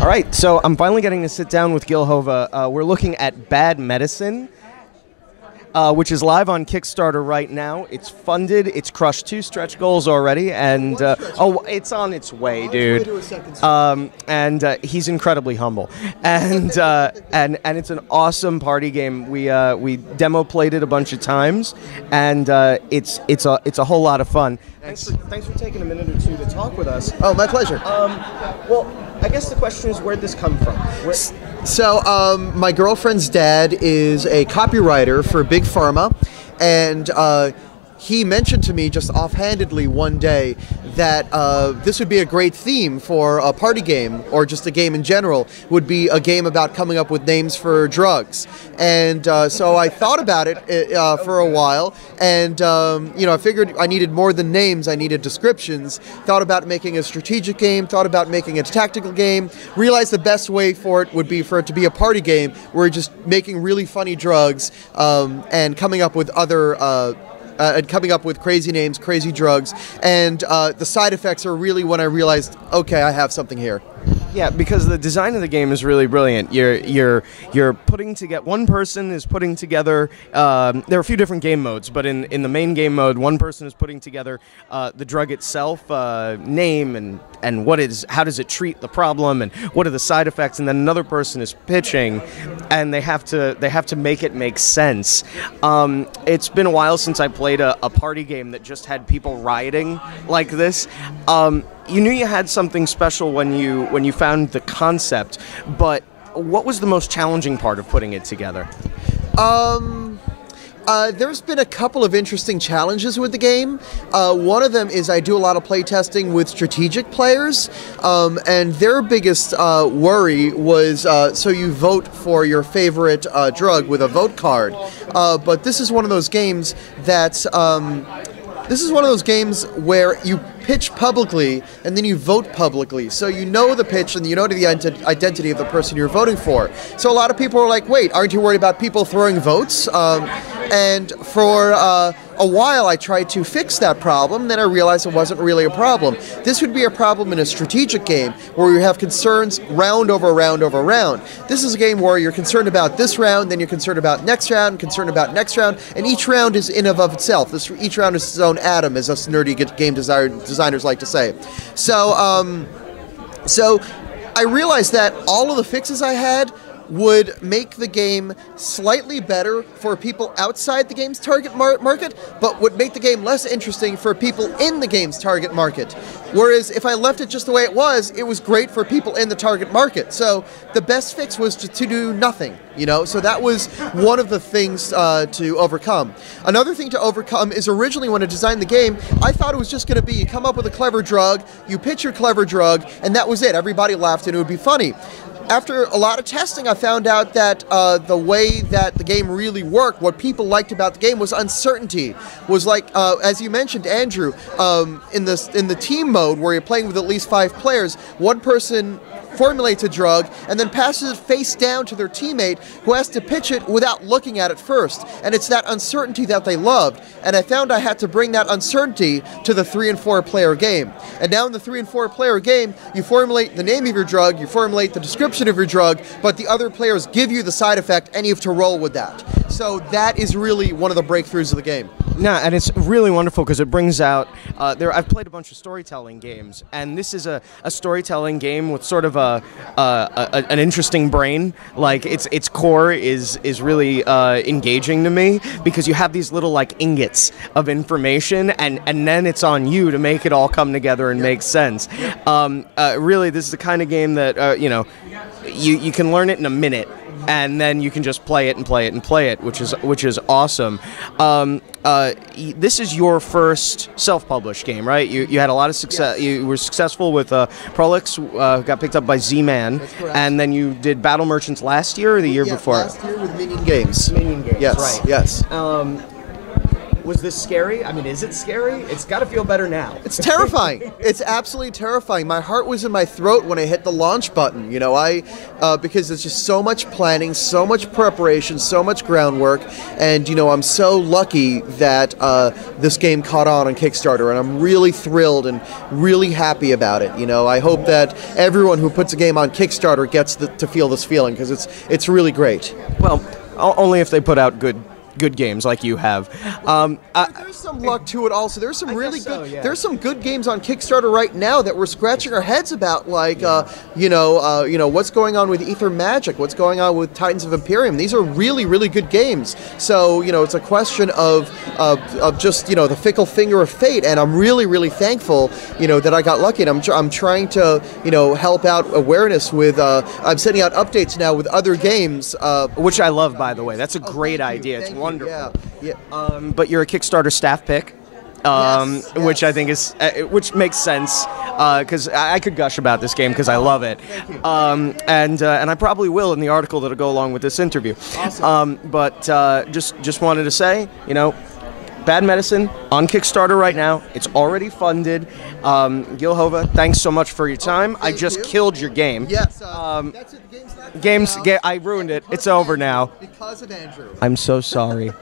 All right, so I'm finally getting to sit down with Gil Hova. We're looking at Bad Medicine, which is live on Kickstarter right now. It's funded. It's crushed 2 stretch goals already, and it's on its way, dude. And he's incredibly humble, and it's an awesome party game. We demo played it a bunch of times, and it's a whole lot of fun. Thanks for taking a minute or two to talk with us. Oh, my pleasure. Well, I guess the question is, where'd this come from? So, my girlfriend's dad is a copywriter for Big Pharma, and he mentioned to me just offhandedly one day that this would be a great theme for a party game, or just a game in general, would be a game about coming up with names for drugs. And so I thought about it for a while, and I figured I needed more than names, I needed descriptions, thought about making a strategic game, thought about making a tactical game, realized the best way for it would be for it to be a party game where you're just making really funny drugs and coming up with other and coming up with crazy names, crazy drugs, and the side effects are really when I realized, okay, I have something here. Yeah, because the design of the game is really brilliant. You're putting together, one person is putting together. There are a few different game modes, but in the main game mode, one person is putting together the drug itself, name and how does it treat the problem, and what are the side effects, and then another person is pitching, and they have to make it make sense. It's been a while since I played a party game that just had people rioting like this. You knew you had something special when you found the concept, but what was the most challenging part of putting it together? There's been a couple of interesting challenges with the game. One of them is I do a lot of playtesting with strategic players, and their biggest worry was so you vote for your favorite drug with a vote card. But this is one of those games that's where you pitch publicly and then you vote publicly. So you know the pitch and you know the identity of the person you're voting for. So a lot of people are like, wait, aren't you worried about people throwing votes? And for a while I tried to fix that problem, then I realized it wasn't really a problem. This would be a problem in a strategic game where you have concerns round over round over round. This is a game where you're concerned about this round, then you're concerned about next round, concerned about next round, and each round is in and of itself. Each round is its own atom, as us nerdy game designers like to say. So, so I realized that all of the fixes I had would make the game slightly better for people outside the game's target market, but would make the game less interesting for people in the game's target market. Whereas if I left it just the way it was great for people in the target market. So the best fix was to do nothing, so that was one of the things to overcome. Another thing to overcome is originally when I designed the game, I thought it was just going to be you come up with a clever drug, you pitch your clever drug, and that was it. Everybody laughed and it would be funny. After a lot of testing, I found out that the way that the game really worked, what people liked about the game was uncertainty. Was like, as you mentioned, Andrew, in the team mode where you're playing with at least 5 players, one person formulates a drug and then passes it face down to their teammate who has to pitch it without looking at it first. And it's that uncertainty that they loved. And I found I had to bring that uncertainty to the 3 and 4 player game. And now in the 3 and 4 player game, you formulate the name of your drug, you formulate the description of your drug, but the other players give you the side effect and you have to roll with that. So that is really one of the breakthroughs of the game. No, and it's really wonderful because it brings out, I've played a bunch of storytelling games, and this is a storytelling game with sort of an interesting brain. Like its core is really engaging to me because you have these little like ingots of information, and then it's on you to make it all come together and make sense. Really, this is the kind of game that you can learn it in a minute, and then you can just play it and play it and play it, which is awesome. This is your first self-published game, right? You had a lot of success. Yes. You were successful with Prolix, got picked up by Z-Man, and then you did Battle Merchants last year or the year before? Last year with Minion Games. Minion Games, yes, right? Yes. Was this scary? I mean, is it scary? It's got to feel better now. It's terrifying. It's absolutely terrifying. My heart was in my throat when I hit the launch button. You know, because there's just so much planning, so much preparation, so much groundwork, and you know, I'm so lucky that this game caught on Kickstarter, and I'm really thrilled and really happy about it. You know, I hope that everyone who puts a game on Kickstarter gets to feel this feeling, because it's really great. Well, only if they put out good games like you have. There's some luck to it also. There's some really good. There's some good games on Kickstarter right now that we're scratching our heads about, like you know what's going on with Ether Magic, what's going on with Titans of Imperium. These are really, really good games. So you know, it's a question of just, you know, the fickle finger of fate, and I'm really, really thankful, you know, that I got lucky, and I'm trying to, you know, help out awareness with. I'm sending out updates now with other games, which I love, by the way. That's a great idea. It's wonderful. Yeah. But you're a Kickstarter staff pick, Yes. which I think is which makes sense, because I could gush about this game because I love it. And I probably will in the article that'll go along with this interview. Awesome. But just wanted to say, you know, Bad Medicine on Kickstarter right now. It's already funded. Gil Hova, thanks so much for your time. I just killed your game. Yes. That's it. The game's not I ruined it. It's over now. because of Andrew. I'm so sorry.